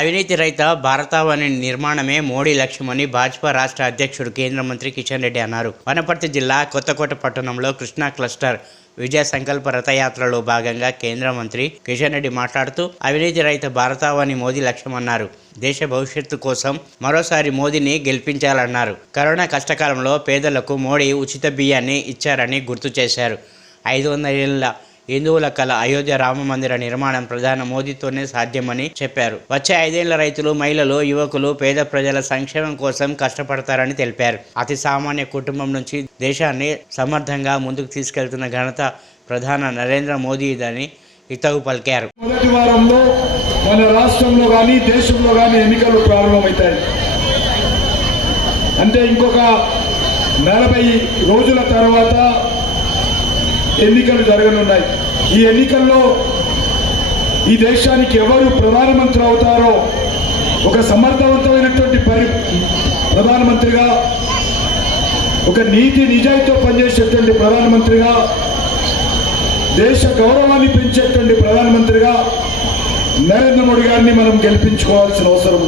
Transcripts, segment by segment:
అవినీతి రహిత భారతావని నిర్మాణమే మోడీ లక్ష్యమని భాజపా రాష్ట్ర అధ్యక్షుడు కేంద్ర మంత్రి కిషన్ రెడ్డి అన్నారు. వనపర్తి జిల్లా కొత్తకోట పట్టణంలో కృష్ణా క్లస్టర్ విజయ సంకల్ప రథయాత్రలో భాగంగా కేంద్ర మంత్రి కిషన్ రెడ్డి మాట్లాడుతూ అవినీతి రహిత భారతావని మోదీ లక్ష్యమన్నారు. దేశ భవిష్యత్తు కోసం మరోసారి మోదీని గెలిపించాలన్నారు. కరోనా కష్టకాలంలో పేదలకు మోడీ ఉచిత బియ్యాన్ని ఇచ్చారని గుర్తు చేశారు. ఐదు వందల ఏళ్ళ హిందువుల కళ అయోధ్య రామ మందిర నిర్మాణం ప్రధాని మోదీతోనే సాధ్యమని చెప్పారు. వచ్చే ఐదేళ్ళ రైతులు మహిళలు యువకులు పేద ప్రజల సంక్షేమం కోసం కష్టపడతారని తెలిపారు. అతి సామాన్య కుటుంబం నుంచి దేశాన్ని సమర్థంగా ముందుకు తీసుకెళ్తున్న ఘనత ప్రధాన నరేంద్ర మోదీదని హితవు పలికారు. మొదటి వారంలో మన రాష్ట్రంలో కానీ దేశంలో కానీ ఎన్నికలు ప్రారంభమవుతాయి. అంటే ఇంకొక నలభై రోజుల తర్వాత ఎన్నికలు జరగనున్నాయి. ఈ ఎన్నికల్లో ఈ దేశానికి ఎవరు ప్రధానమంత్రి అవుతారో ఒక సమర్థవంతమైనటువంటి పరి ప్రధానమంత్రిగా ఒక నీతి నిజాయితీతో పనిచేసేటువంటి ప్రధానమంత్రిగా దేశ గౌరవాన్ని పెంచేటువంటి ప్రధానమంత్రిగా నరేంద్ర మోడీ గారిని మనం గెలిపించుకోవాల్సిన అవసరం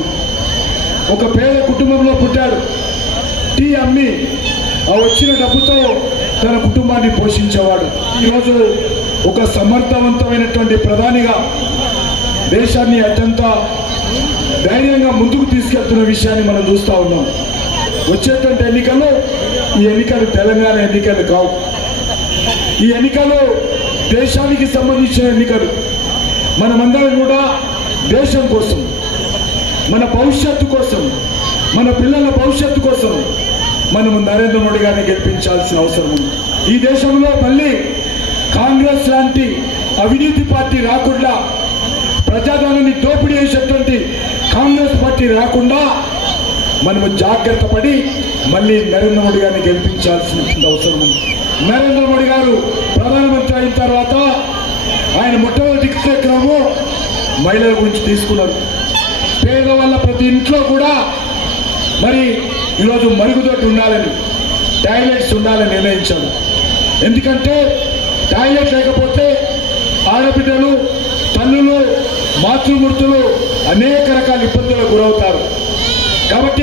ఒక పేద కుటుంబంలో పుట్టాడు. టీ అమ్మి ఆ వచ్చిన డబ్బుతో తన కుటుంబాన్ని పోషించేవాడు. ఈరోజు ఒక సమర్థవంతమైనటువంటి ప్రధానిగా దేశాన్ని అత్యంత ధైర్యంగా ముందుకు తీసుకెళ్తున్న విషయాన్ని మనం చూస్తూ ఉన్నాం. వచ్చేటువంటి ఎన్నికలు ఈ ఎన్నికలు తెలంగాణ ఎన్నికలు కావు. ఈ ఎన్నికలు దేశానికి సంబంధించిన ఎన్నికలు. మనమందరం కూడా దేశం కోసం మన భవిష్యత్తు కోసం మన పిల్లల భవిష్యత్తు కోసం మనము నరేంద్ర మోడీ గారిని గెలిపించాల్సిన అవసరం ఉంది. ఈ దేశంలో మళ్ళీ కాంగ్రెస్ లాంటి అవినీతి పార్టీ రాకుండా ప్రజాధనాన్ని దోపిడీ చేసేటువంటి కాంగ్రెస్ పార్టీ రాకుండా మనము జాగ్రత్త పడి మళ్ళీ నరేంద్ర మోడీ గారిని గెలిపించాల్సిన అవసరం ఉంది. నరేంద్ర మోడీ గారు ప్రధానమంత్రి అయిన తర్వాత ఆయన మొట్టమొదటి కార్యక్రమము మహిళల గురించి తీసుకున్నారు. పేదవాళ్ళ ప్రతి ఇంట్లో కూడా మరి ఈరోజు మరుగుదొడ్డి ఉండాలని టాయిలెట్స్ ఉండాలని నిర్ణయించాను ఎందుకంటే టాయిలెట్ లేకపోతే ఆడబిడ్డలు తల్లులు మాతృమూర్తులు అనేక రకాల ఇబ్బందులకు గురవుతారు. కాబట్టి